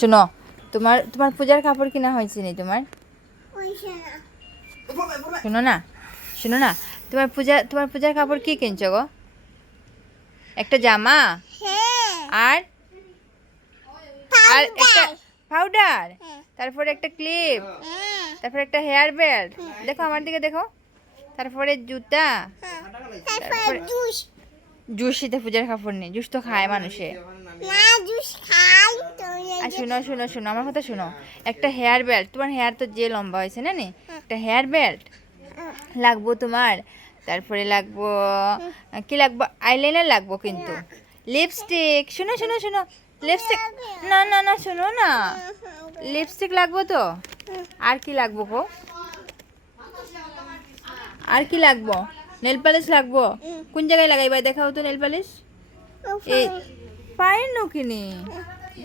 শোনো, তোমার তোমার পূজার কাপড় কিনা হয়েছে নি তোমার? শোনো না, শোনো না, তোমার পূজার কাপড় কি কিনছো গো? একটা জামা আর আর একটা পাউডার, তারপরে একটা ক্লিপ, তারপরে একটা হেয়ার বেল্ট, দেখো আমার দিকে দেখো, তারপরে জুতা, তারপরে জুস। শীতে পূজার কাপড় নেই, জুস তো খায় মানুষে। আর শোনো শোনো শোনো, আমার কথা শোনো, একটা হেয়ার বেল্ট, তোমার হেয়ার তো যে লম্বা হয়েছে না নি, একটা হেয়ার বেল্ট লাগবো তোমার। তারপরে লাগবো কি লাগবো, আইলাইনার লাগবো, কিন্তু লিপস্টিক, শোনো শোনো শোনো, লিপস্টিক, না না না শোনো না, লিপস্টিক লাগবো তো। আর কি লাগবো গো? আর কি লাগবো? নেল পালিশ লাগবো। কোন জায়গায় লাগাইবা দেখাও তো নেল পালিশ। এই পায়ের নখিনি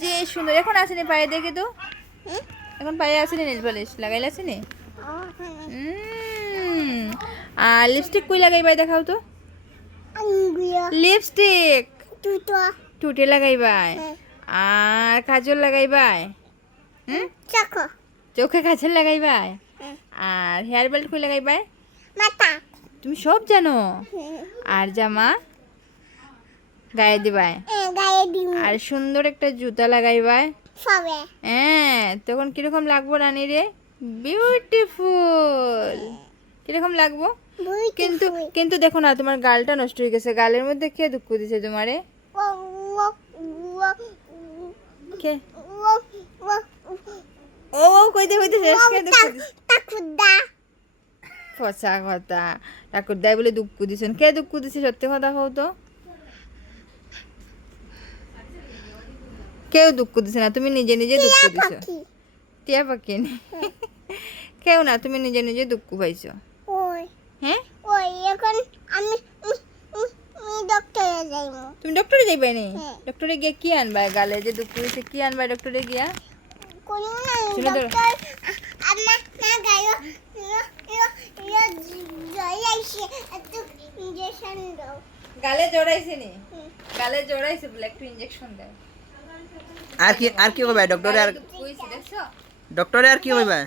যে সুন্দর, এখন আসেনি পায়ে, দেখে তো এখন পায়ে আসেনি নেল পালিশ লাগাইলে আসেনি। আর লিপস্টিক কই লাগাইবা দেখাও তো। লিপস্টিক টুটে লাগাইবাই, আর কাজল লাগাইবাই, চোখে কাজল লাগাইবাই, আর হেয়ার বেল্ট কই লাগাইবাই। তুমি সব জানো। আর জামা গায়ে দিবাই, আর সুন্দর একটা জুতা লাগাইবাই। হ্যাঁ, তখন কিরকম লাগবো রানী রে? বিউটিফুল। কিরকম লাগবো? কিন্তু কিন্তু দেখো না, তোমার গালটা নষ্ট হয়ে গেছে। গালের মধ্যে কে দুঃখ দিছে তোমারে? কে? ও কইতে কইতে শেষ, কে দুঃখ দিছে? পচা কথা, ঠাকুর দাই বলে দুঃখ দিছেন। কে দুঃখ দিছে সত্যি কথা কও তো। কেউ দুঃখ দিছে না, তুমি নিজে নিজে দুঃখ দিছো। টিয়া পাখি কেউ না, তুমি নিজে নিজে দুঃখ পাইছো। হ্যাঁ, তুমি ডক্টরে যাইবে নি? ডক্টরে গিয়ে কি আনবা? গালে যে দুঃখ হয়েছে কি আনবা ডক্টরে গিয়া? গালে জড়াইছে নি? গালে জড়াইছে বলে একটু ইনজেকশন দেয়। আর কি কইবা ডক্টরে? আর কইছে দেখছো? ডক্টরে আর কি কইবা?